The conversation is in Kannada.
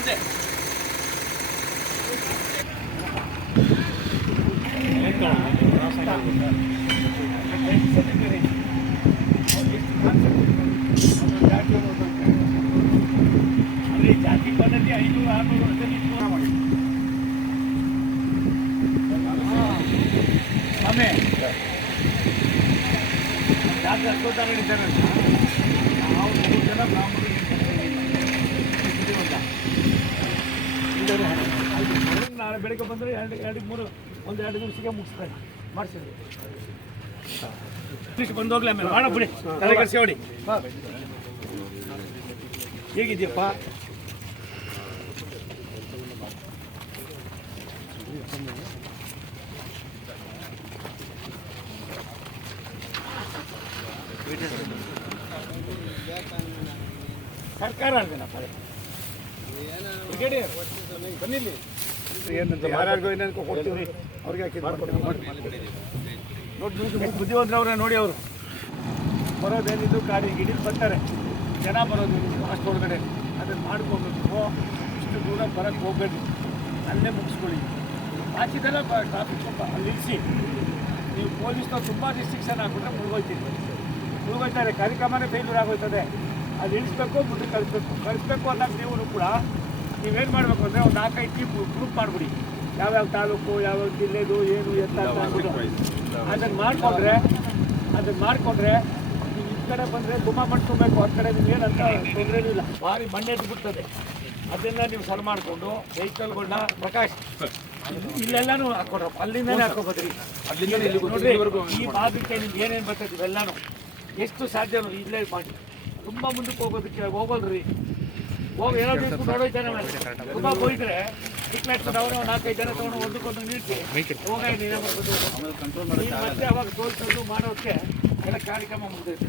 ಒಂದೇ ಜಾತಿ ಪದ್ಧತಿ ಐನೂರು ಆರ್ನೂರು ವರ್ಷದಲ್ಲಿ ಮಾಡಿ ಆಮೇಲೆ ಜಾತಿ ನಡೀತಾರೆ ನಾವು ಮೂರು ಜನ ಬ್ರಾಹ್ಮಣರು. ನಾಳೆ ಬೆಳಗ್ಗೆ ಬಂದರೆ ಎರಡು ಎರಡು ಮೂರು ಒಂದು ಎರಡು ನಿಮಿಷಕ್ಕೆ ಮುಗಿಸ್ತಾರೆ ಮಾಡಿಸಿದ್ರು ಇಂಗ್ಲೀಷ್ ಬಂದು ಹೋಗ್ಲಿ ಆಮೇಲೆ. ಮಾಡ ಬಿಡಿ. ತಲೆ ಕಳಿಸಿ ಹೊಡಿ ಹೇಗಿದೆಯಪ್ಪ? ಸರ್ಕಾರ ಅಲ್ವೇನಪ್ಪ ಬುದ್ಧಿವಂತರವ್ರೆ ನೋಡಿ ಅವರು ಬರೋದೇನಿದ್ದು ಕಾಡಿ ಗಿಡಿ ಬರ್ತಾರೆ. ಜನ ಬರೋದು ಅಷ್ಟೊಳಗಡೆ ಅದನ್ನು ಮಾಡ್ಕೋಬೇಕು. ಇಷ್ಟು ದೂರ ಬರೋಕ್ಕೆ ಹೋಗ್ಬೇಡಿ. ಅಲ್ಲೇ ಮುಗಿಸ್ಕೊಳ್ಳಿ. ಆಚಿದೆಲ್ಲ ಟ್ರಾಫಿಕ್ ಸ್ವಲ್ಪ ಅಲ್ಲಿ ನಿಲ್ಲಿಸಿ ನೀವು ಪೊಲೀಸ್ನವ್ರು ತುಂಬ ರಿಸ್ಟ್ರಿಕ್ಷನ್ ಹಾಕ್ಬಿಟ್ರೆ ಮುಳುಗೋಯ್ತೀನಿ ಮುಳುಗೋಯ್ತಾರೆ. ಕಾರ್ಯಕ್ರಮನೇ ಫೇಲ್ಯೂರ್ ಆಗೋಯ್ತದೆ. ಅದು ಇಳಿಸ್ಬೇಕು ಬಿಟ್ಟು ಕಳಿಸ್ಬೇಕು. ಕಳಿಸ್ಬೇಕು ಅಂದಾಗ ನೀವು ಕೂಡ ನೀವೇನು ಮಾಡಬೇಕು ಅಂದರೆ ಒಂದು ನಾಲ್ಕೈದು ಟೀಮ್ ಗ್ರೂಪ್ ಮಾಡಿಬಿಡಿ. ಯಾವ್ಯಾವ ತಾಲೂಕು ಯಾವ್ಯಾವ ಜಿಲ್ಲೆದು ಏನು ಎತ್ತ ಅಂದ್ಬಿಟ್ಟು ಅದನ್ನು ಮಾಡಿಕೊಂಡ್ರೆ ಅದನ್ನು ಮಾಡಿಕೊಂಡ್ರೆ ನೀವು ಈ ಕಡೆ ಬಂದರೆ ಗುಮ್ಮ ಮಾಡ್ಕೊಬೇಕು ಆ ಕಡೆ ನೀವು ಏನಂತ ತೊಂದರೆ ಇಲ್ಲ. ಭಾರಿ ಮಣ್ಣೆ ಬಿಡ್ತದೆ. ಅದನ್ನ ನೀವು ಸರಿ ಮಾಡಿಕೊಂಡು ವೆಹಿಕಲ್ಗಳನ್ನ ಪ್ರಕಾಶ್ ಇಲ್ಲೆಲ್ಲಾನು ಹಾಕೊಡ್ರಪ್ಪ. ಅಲ್ಲಿಂದನೇ ಹಾಕೋಬೋದ್ರಿ ನೋಡ್ರಿ ಈ ಭಾಗಕ್ಕೆ ನಿಮ್ಗೆ ಏನೇನು ಬರ್ತದೆ ಇವೆಲ್ಲಾನು. ಎಷ್ಟು ಸಾಧ್ಯನೋ ಇಲ್ಲೇ ಮಾಡಿ. ತುಂಬ ಮುಂದಕ್ಕೆ ಹೋಗೋದಕ್ಕೆ ಹೋಗೋಲ್ರಿ. ಹೋಗಿ ಏನೋ ನಿಂತ್ಕೊಂಡು. ತುಂಬಾ ಟಿಕ್ಲೆಟ್ ನಾವು ನಾಲ್ಕೈದು ಜನ ತಗೊಂಡು ಒಂದಕ್ಕೊಂದು ನಿಲ್ಸಿ. ಹೋಗ ನೀನೇ ಮಾಡ್ಬೋದು ನೀನು ಮತ್ತೆ ಅವಾಗ ತೋರಿಸೋದು ಮಾಡೋಕ್ಕೆ ಎಲ್ಲ ಕಾರ್ಯಕ್ರಮ ಮುಗಿದೈತೆ